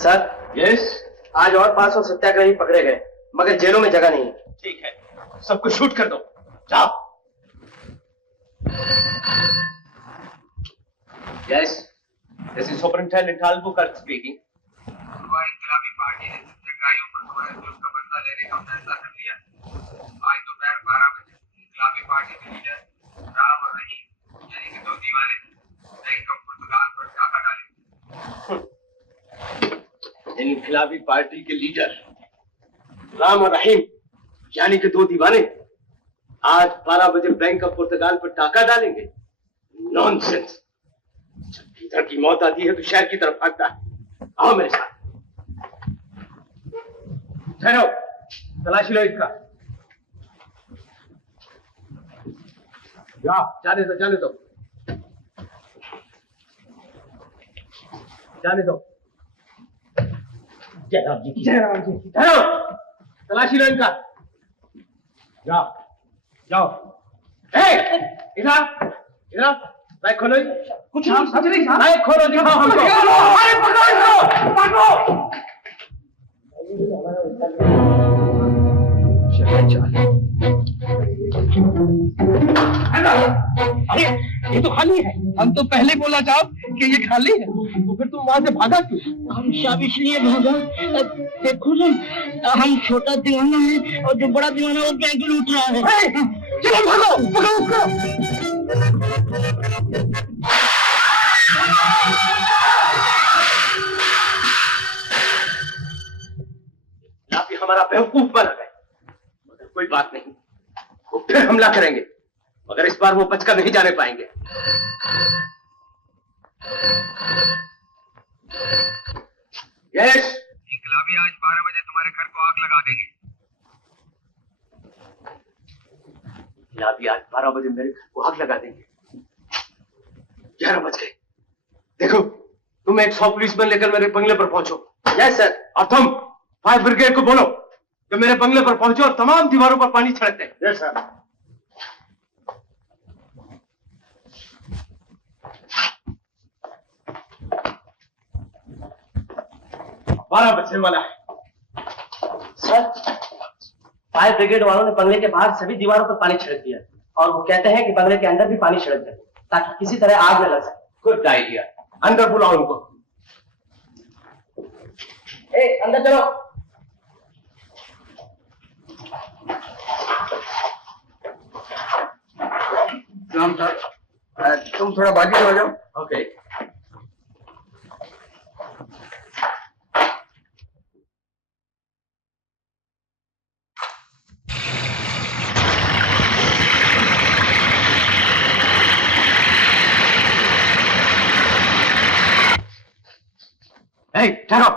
Sir. Yes. आज और 500 सत्याग्रही पकड़े गए, मगर जेलों में जगह नहीं है। ठीक है, सबको शूट कर दो, जाओ। Yes, this is superintendent Albuquerque speaking. इनकलाबी पार्टी ने सत्याग्रहियों पर हमारे जुल्म का बदला लेने का फैसला कर लिया। आज दोपहर 12 बजे इनकलाबी पार्टी के लीडर राम और रहीम यानी कि दो दीवाने बैंक ऑफ पुर्तगाल पर डाका डालेंगे। इनकलाबी पार्टी के लीडर राम और रहीम यानी कि दो दीवाने आज 12 बजे बैंक ऑफ पुर्तगाल पर डाका डालेंगे। नॉनसेंस। जब भीतर की मौत आती है तो शहर की तरफ भागता है। आओ मेरे साथ। ठहरो, तलाशी लो इसका। जाने दो, जाने दो, जाने दो। जय राम जी, जय राम जी। ठहरो, तलाशी लो इनका। जाओ जाओ। इधर इधर, बैग खोलो। कुछ हम समझ नहीं। बैग खोलो, दिखाओ हमको। अरे पकड़ो इसको, पकड़ो। अरे ये तो खाली है। हम तो पहले बोला साहब कि ये खाली है, तो फिर तुम वहां से भागा क्यों? हम सब इसलिए भागा, देखो ना, हम छोटा दीवाना है और जो बड़ा दीवाना वो बैंक लूट रहा है। चलो भागो, पकड़ो उसको। आप ही हमारा बेवकूफ बना गए, मगर कोई बात नहीं, वो फिर हमला करेंगे, मगर इस बार वो बचकर नहीं जाने पाएंगे। यस। इनकलाबी आज 12 बजे तुम्हारे घर को आग लगा देंगे। इनकलाबी आज 12 बजे मेरे घर को आग लगा देंगे। 11 बज गए। देखो, तुम 100 पुलिसमैन लेकर मेरे बंगले पर पहुंचो। Yes sir. और तुम फायर ब्रिगेड को बोलो कि मेरे बंगले पर पहुंचो और तमाम दीवारों पर पानी छिड़क दे। Yes sir. बारह बजने वाला है। सर, फायर ब्रिगेड वालों ने बंगले के बाहर सभी दीवारों पर पानी छिड़क दिया और वो कहते हैं कि बंगले के अंदर भी पानी छिड़क दे ताकि किसी तरह आग न लग सके। Good idea. अंदर बुलाओ उनको। अंदर चलो। राम सर, तुम थोड़ा बाजू में हो जाओ। ओके। ठहरो,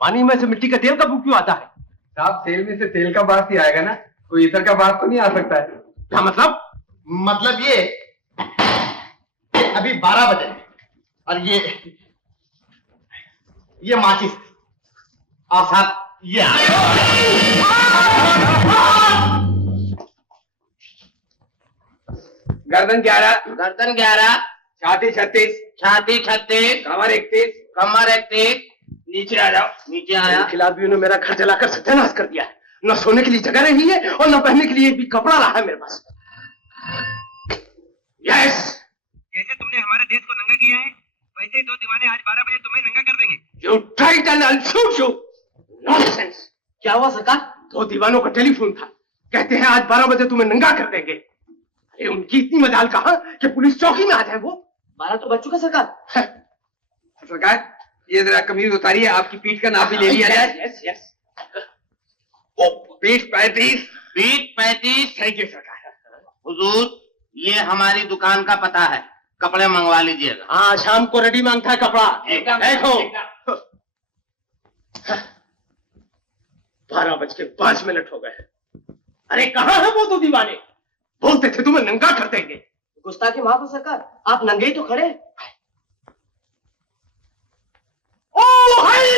पानी में से मिट्टी का तेल का बू क्यों आता है? साहब, तेल में से तेल का बास ही आएगा ना, कोई इतर का बास तो नहीं आ सकता है। क्या मतलब? मतलब ये अभी 12 बजे और ये माचिस और साथ ये गर्दन 11, गर्दन 11, छाती 36, छाती 36, कमर 31, कमर 31, नीचे आ जाओ। नीचे आया। खिलाड़ियों ने मेरा घर जलाकर सत्यानाश कर दिया है। न सोने के लिए जगह नहीं है और न पहनने के लिए भी कपड़ा रहा है मेरे पास। यस। जैसे तुमने हमारे देश को नंगा किया है, वैसे ही दो दीवाने आज 12 बजे तुम्हें नंगा कर देंगे। You tried and I'll shoot you. Nonsense. क्या हुआ सरकार? दो दीवानों का टेलीफोन था, कहते हैं आज 12 बजे तुम्हें नंगा कर देंगे। अरे उनकी इतनी मजाल कहाँ कि पुलिस चौकी में आ जाए। वो 12 तो बज चुका सरकार। सरकार, ये जरा कमीज उतारिए, आपकी पीठ का नाप भी ले लिया जाए। Yes yes. पीठ 35, पीठ 35। थैंक यू सरकार। हुजूर, ये हमारी दुकान का पता है, कपड़े मंगवा लीजिएगा। हाँ, शाम को रेडी मांगता है कपड़ा। देखो, 12:05 हो गए। अरे कहाँ है वो दो दीवाने? बोलते थे तुम्हें नंगा कर देंगे। गुस्ताखी माफ हो सरकार, आप नंगे ही तो खड़े। ओ हाय!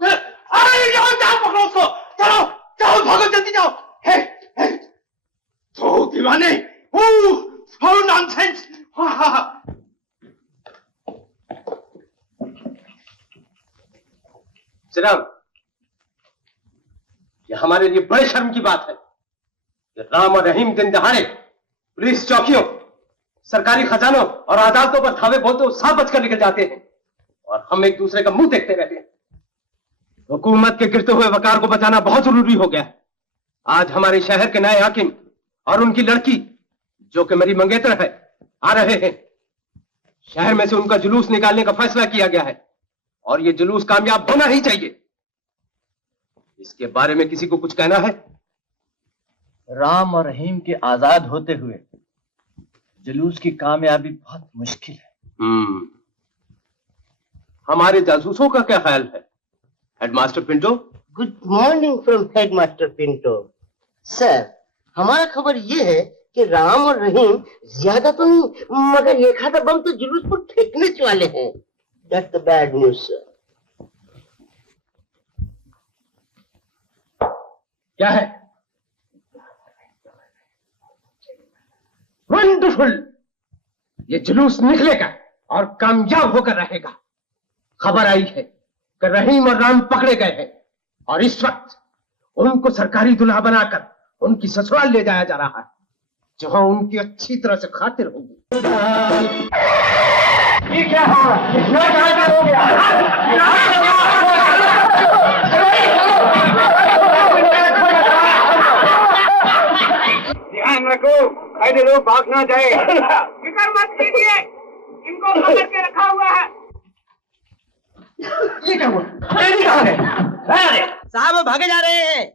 अरे यहाँ जाओ, पकड़ो उसको। चलो चलो, भागो, जल्दी जाओ। हे, हे, दो दीवाने। ओह नॉनसेंस। सिराम, ये हमारे लिए बड़े शर्म की बात है कि राम और रहीम दिन दहाड़े पुलिस चौकियों, सरकारी खजानों और अदालतों पर धावे बोलते साफ बचकर निकल जाते हैं और हम एक दूसरे का मुंह देखते रहते हैं। हुकूमत के गिरते हुए वकार को बचाना बहुत जरूरी हो गया है। आज हमारे शहर के नए हाकिम और उनकी लड़की जो कि मेरी मंगेतर है आ रहे हैं। शहर में से उनका जुलूस निकालने का फैसला किया गया है और यह जुलूस कामयाब होना ही चाहिए। इसके बारे में किसी को कुछ कहना है? राम और रहीम के आजाद होते हुए जुलूस की कामयाबी बहुत मुश्किल है। हमारे जासूसों का क्या ख्याल है headmaster Pinto? Good morning from headmaster Pinto. Sir, हमारा खबर ये है कि राम और रहीम ज्यादा तो नहीं मगर एक आधा बम तो जुलूस को फेंकने वाले हैं। That's the bad news sir. क्या है? वंडरफुल! ये जुलूस निकलेगा और कामयाब होकर रहेगा। खबर आई है कि रहीम और राम पकड़े गए हैं और इस वक्त उनको सरकारी दुल्हा बनाकर उनकी ससुराल ले जाया जा रहा है, जहां उनकी अच्छी तरह से खातिर होगी। ये क्या हो गया? ध्यान रखो, ऐसे लोग भाग ना जाए। फिक्र मत कीजिए, इनको पकड़ के रखा हुआ है। ये क्या हुआ? ये कहाँ है? साहब भागे जा रहे हैं।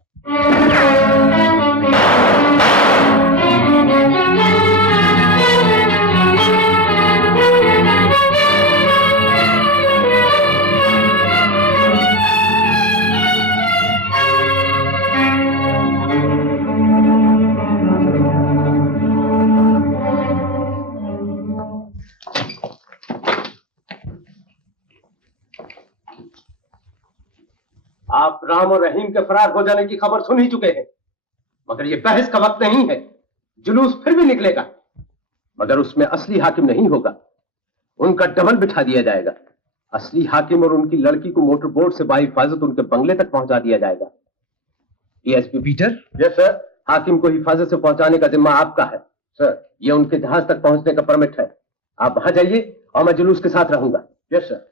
आप राम और रहीम के फरार हो जाने की खबर सुन ही चुके हैं, मगर ये बहस का वक्त नहीं है। जुलूस फिर भी निकलेगा, मगर उसमें असली हाकिम नहीं होगा। उनका डबल बिठा दिया जाएगा। असली हाकिम और उनकी लड़की को मोटर बोट से बाहिफाजत उनके बंगले तक पहुंचा दिया जाएगा। DSP Peter. Yes sir. हाकिम को हिफाजत से पहुंचाने का जिम्मा आपका है। सर, ये उनके जहाज तक पहुंचने का परमिट है। आप वहां जाइए और मैं जुलूस के साथ रहूंगा। Yes sir.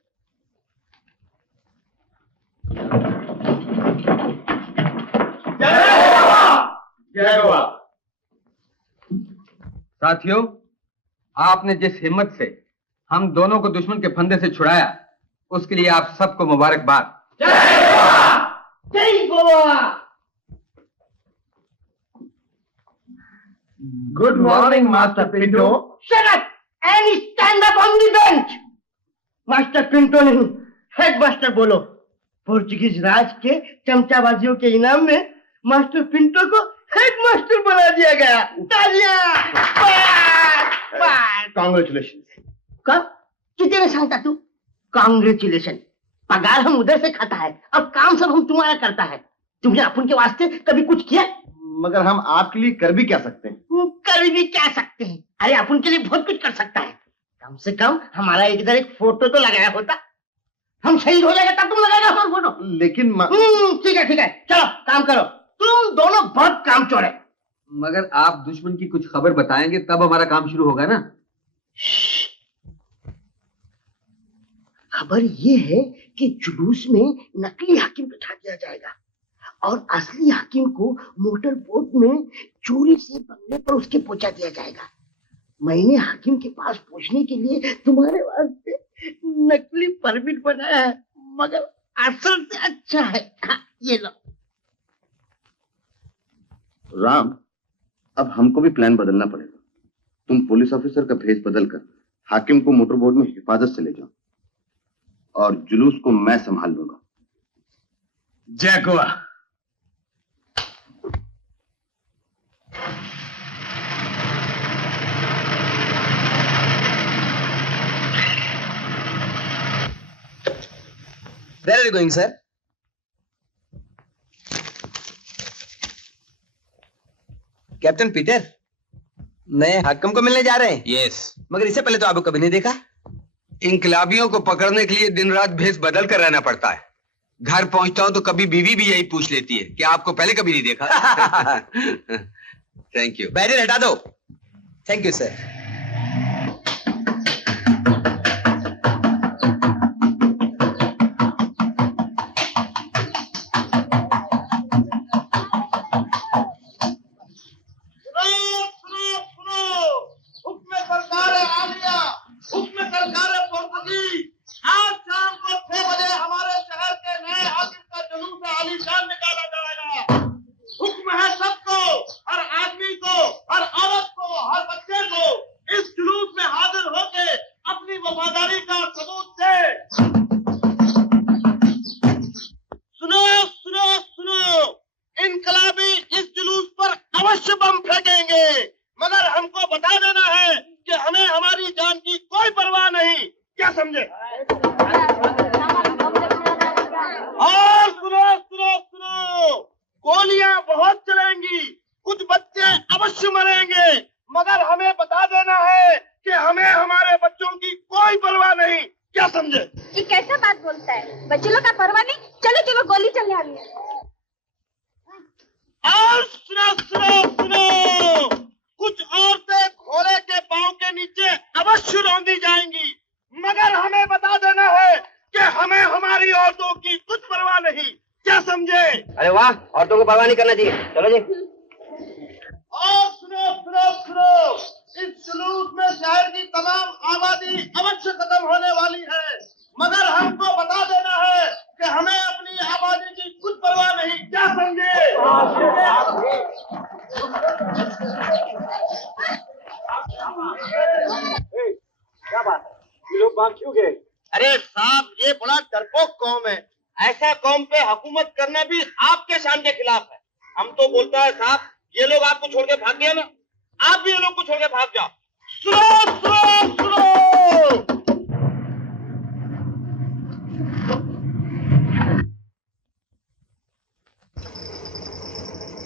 साथियों, आपने जिस हिम्मत से हम दोनों को दुश्मन के फंदे से छुड़ाया, उसके लिए आप सबको मुबारकबाद। जय Goa. Good morning master Pinto. Shut up and stand up on the bench. Master Pinto नहीं, हेडमास्टर बोलो। पोर्चुगीज राज के चमचाबाजियों के इनाम में मास्टर पिंटो को हेडमास्टर बना दिया गया। तालियां! कांग्रेचुलेशन। कब? कितने सांगता तू? कांग्रेचुलेशन। पगार हम उधर से खाता है, अब काम सब हम तुम्हारा करता है। तुमने अपन के वास्ते कभी कुछ किया? मगर हम आपके लिए कर भी क्या सकते हैं? कर भी क्या सकते हैं? अरे अपन के लिए बहुत कुछ कर सकता है। कम से कम हमारा इधर एक फोटो तो लगाया होता। हम शहीद हो जाएगा तब तुम लगाएगा हमारा फोटो। लेकिन ठीक है, चलो काम करो। तुम दोनों बहुत काम चोर है। मगर आप दुश्मन की कुछ खबर बताएंगे तब हमारा काम शुरू होगा ना। खबर ये है कि जुलूस में नकली हाकिम बिठा दिया जाएगा और असली हाकिम को मोटर बोट में चोरी से बंगले पर उसके पहुंचा दिया जाएगा। मैंने हाकिम के पास पहुंचने के लिए तुम्हारे वास्ते नकली परमिट बनाया है, मगर असल से अच्छा है। हाँ, ये लो। राम, अब हमको भी प्लान बदलना पड़ेगा। तुम पुलिस ऑफिसर का भेष बदलकर हाकिम को मोटर बोट में हिफाजत से ले जाओ और जुलूस को मैं संभाल लूंगा। जय Goa. Where are you going, sir? Captain Peter, नए हाकिम को मिलने जा रहे हैं। यस। मगर इससे पहले तो आपको कभी नहीं देखा। इनकलाबियों को पकड़ने के लिए दिन रात भेष बदल कर रहना पड़ता है। घर पहुंचता हूं तो कभी बीवी भी यही पूछ लेती है कि आपको पहले कभी नहीं देखा। Thank you. बैरियर हटा दो। Thank you sir.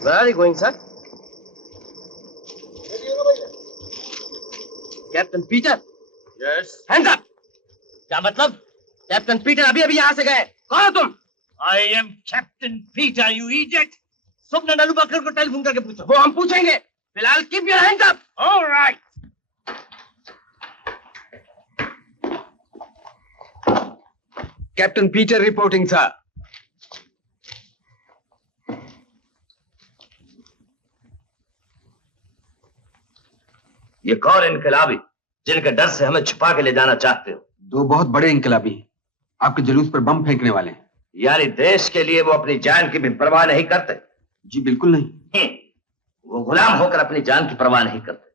Where are you going, sir? Captain Peter? Yes. Hands up! क्या मतलब? कैप्टन पीटर अभी अभी यहाँ से गए। कौन हो तुम? I am Captain Peter, you idiot. स्वप्न डालू बकर को टेलीफोन करके पूछो। वो हम पूछेंगे। फिलहाल keep your hands up. All right. Captain Peter reporting sir. ये कौन इनकलाबी जिनके डर से हमें छुपा के ले जाना चाहते हो? दो बहुत बड़े इनकलाबी हैं, आपके जुलूस पर बम फेंकने वाले हैं। यानी देश के लिए वो अपनी जान की भी परवाह नहीं करते? जी बिल्कुल नहीं। वो गुलाम होकर अपनी जान की परवाह नहीं करते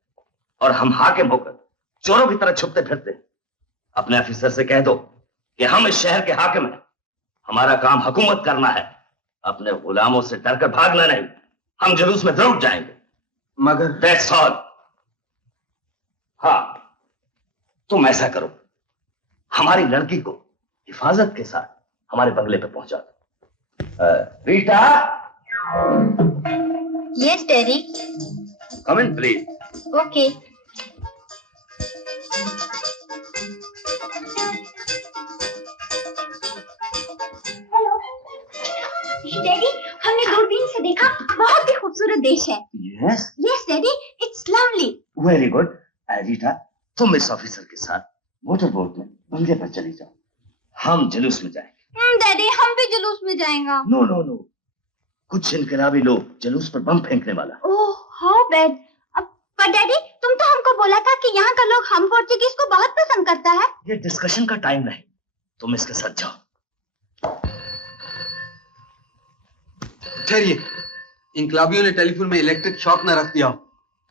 और हम हाकिम होकर चोरों की तरह छुपते फिरते हैं। अपने ऑफिसर से कह दो कि हम इस शहर के हाकिम हैं, हमारा काम हुकूमत करना है, अपने गुलामों से डरकर भागना नहीं। हम जुलूस में जरूर जाएंगे मगर दैट्स ऑल। हाँ, तुम ऐसा करो, हमारी लड़की को हिफाजत के साथ हमारे बंगले पे पहुंचा दो। Rita. Yes daddy. Come in please. Okay. Daddy, हमने दूरबीन से देखा, बहुत ही खूबसूरत देश है। Yes yes daddy, it's lovely. Very good. Rita, तुम इस ऑफिसर के साथ मोटर बोट में बंगले पर चली जाओ, हम जुलूस में जाएंगे। डैडी, हम भी जुलूस में जाएंगे। नो नो नो, कुछ इनकलाबी लोग जुलूस पर बम फेंकने वाला। Oh how bad. पर डैडी, तुम तो हमको बोला था कि यहाँ का लोग हम पोर्चुगीज को बहुत पसंद करता है। ये डिस्कशन का टाइम नहीं, तुम इसके साथ जाओ। ठहरिए, इनकलाबियों ने टेलीफोन में इलेक्ट्रिक शॉक न रख दिया हो।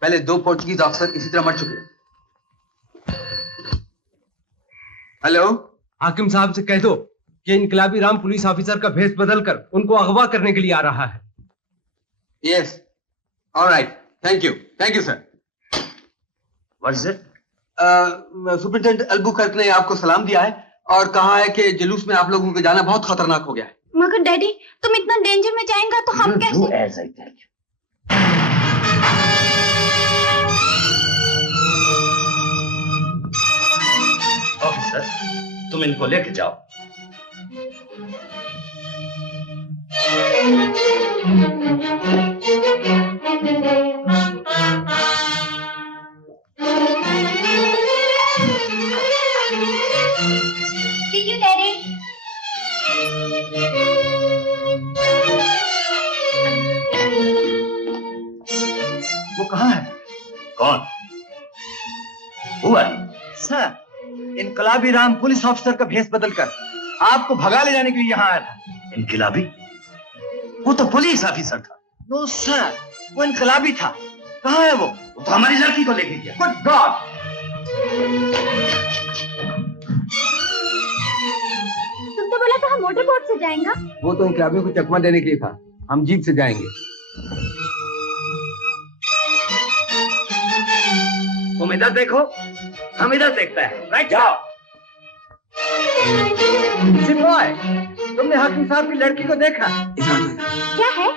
पहले 2 पोर्चुगीज अफसर इसी तरह मर चुके। हेलो, हाकिम साहब से कह दो कि इनकलाबी राम पुलिस ऑफिसर का भेष बदलकर उनको अगवा करने के लिए आ रहा है। Yes, alright, thank you sir. What is it? Superintendent Albuquerque ने आपको सलाम दिया है और कहा है कि जुलूस में आप लोगों के जाना बहुत खतरनाक हो गया है। मगर डैडी, तुम इतना डेंजर में जाएंगा तो हम कैसे? Do as I tell you. Officer, तुम इनको लेके जाओ। See you, Daddy. वो कहाँ है? कौन? हुआ? सर, इनकलाबी राम पुलिस ऑफिसर का भेष बदलकर आपको भगा ले जाने के लिए यहाँ आया था। इनकलाबी? वो तो पुलिस ऑफिसर था। नो सर, वो इनकलाबी था। कहाँ है वो? वो तो हमारी लड़की को लेके गया। Good God! तुम तो बोला था हम मोटर बोट से जाएंगे। वो तो इनकलाबियों को चकमा देने के लिए था। हम जीप से जाएंगे। तुम इधर देखो, हम इधर देखते हैं। राइट, जाओ। सिपाही, तुमने हाकिम साहब की लड़की को देखा? क्या है?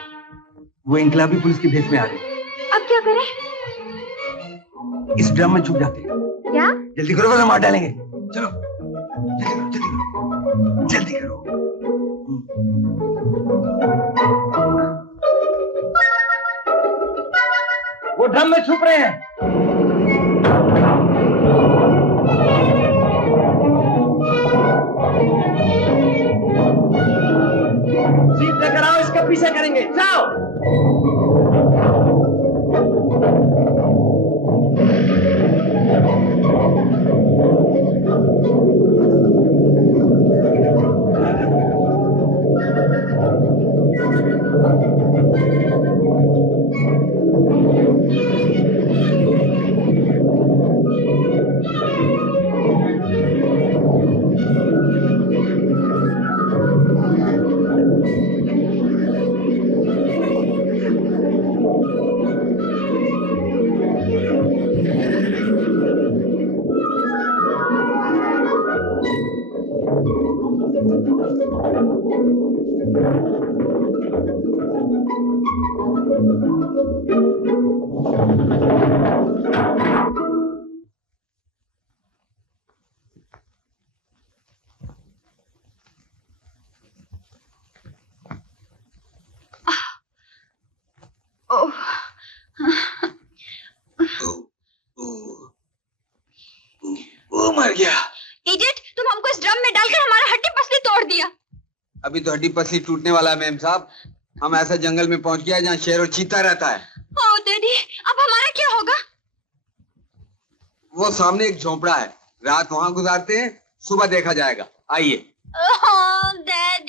वो इनकलाबी पुलिस के भेष में आ रही। अब क्या करें? इस ड्रम में छुप जाते हैं। क्या? जल्दी करो वरना मार डालेंगे। चलो, जल्दी करो, जल्दी करो। वो ड्रम में छुप रहे हैं। जीप लेकर आओ, इसका पीछा करेंगे। जाओ। वो मर गया। इडियट, तुम हमको इस ड्रम में डालकर हमारा हड्डी पसली तोड़ दिया। अभी तो हड्डी पसली टूटने वाला है मैम साहब। हम ऐसे जंगल में पहुंच गया जहाँ शेर और चीता रहता है। ओह डैडी, अब हमारा क्या होगा? वो सामने एक झोपड़ा है, रात वहाँ गुजारते हैं, सुबह देखा जाएगा। आइए। ओह डैडी।